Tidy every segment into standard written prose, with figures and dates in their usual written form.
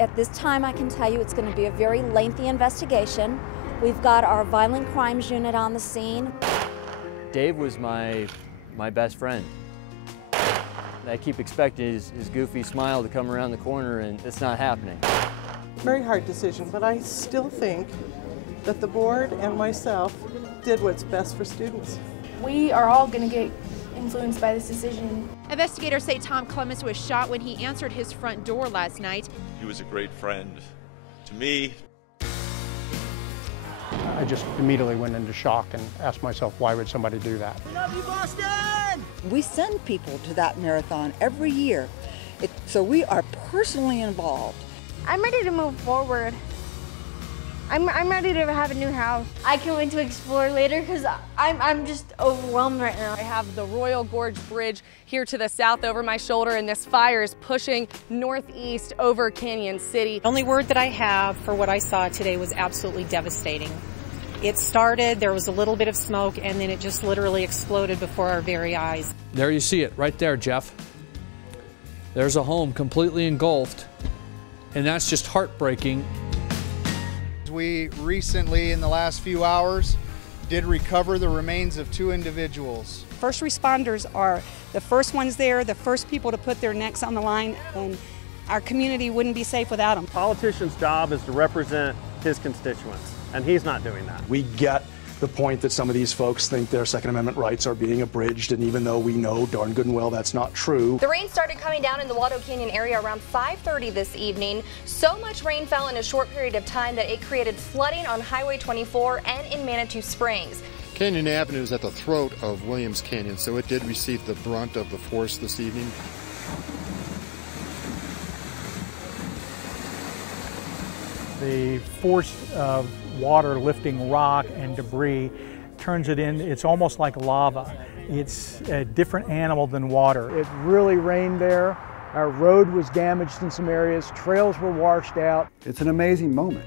At this time, I can tell you it's going to be a very lengthy investigation. We've got our violent crimes unit on the scene. Dave was my best friend. I keep expecting his goofy smile to come around the corner, and it's not happening. Very hard decision, but I still think that the board and myself did what's best for students. We are all going to get influenced by this decision. Investigators say Tom Clements was shot when he answered his front door last night. He was a great friend to me. I just immediately went into shock and asked myself, why would somebody do that? We love you, Boston! We send people to that marathon every year, so we are personally involved. I'm ready to move forward. I'm ready to have a new house. I can't wait to explore later because I'm just overwhelmed right now. I have the Royal Gorge Bridge here to the south over my shoulder, and this fire is pushing northeast over Canyon City. The only word that I have for what I saw today was absolutely devastating. It started, there was a little bit of smoke, and then it just literally exploded before our very eyes. There you see it, right there, Jeff. There's a home completely engulfed, and that's just heartbreaking. We recently, in the last few hours, did recover the remains of 2 individuals. First responders are the first ones there, the first people to put their necks on the line, and our community wouldn't be safe without them. Politician's job is to represent his constituents, and he's not doing that. We get the point that some of these folks think their Second Amendment rights are being abridged, and even though we know darn good and well that's not true. The rain started coming down in the Waldo Canyon area around 5:30 this evening. So much rain fell in a short period of time that it created flooding on Highway 24 and in Manitou Springs. Canyon Avenue is at the throat of Williams Canyon, so it did receive the brunt of the force this evening. The force of water lifting rock and debris turns it in, it's almost like lava. It's a different animal than water. It really rained there. Our road was damaged in some areas. Trails were washed out. It's an amazing moment.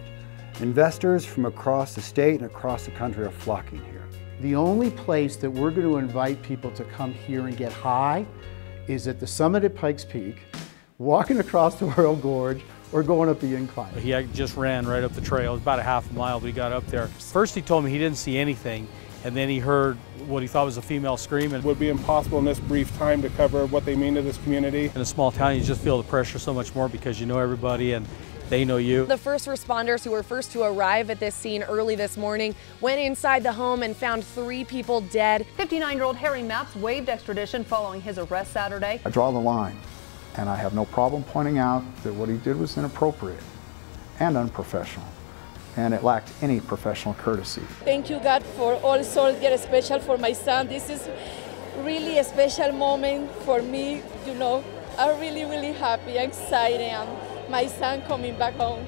Investors from across the state and across the country are flocking here. The only place that we're going to invite people to come here and get high is at the summit at Pikes Peak, walking across the Royal Gorge, or going up the incline. He just ran right up the trail. It was about a half a mile, but he got up there. First he told me he didn't see anything, and then he heard what he thought was a female scream. It would be impossible in this brief time to cover what they mean to this community. In a small town, you just feel the pressure so much more because you know everybody and they know you. The first responders who were first to arrive at this scene early this morning went inside the home and found 3 people dead. 59-year-old Harry Mapps waived extradition following his arrest Saturday. I draw the line, and I have no problem pointing out that what he did was inappropriate and unprofessional, and it lacked any professional courtesy. Thank you, God, for all souls get special for my son. This is really a special moment for me, you know. I'm really, really happy, excited, and my son coming back home.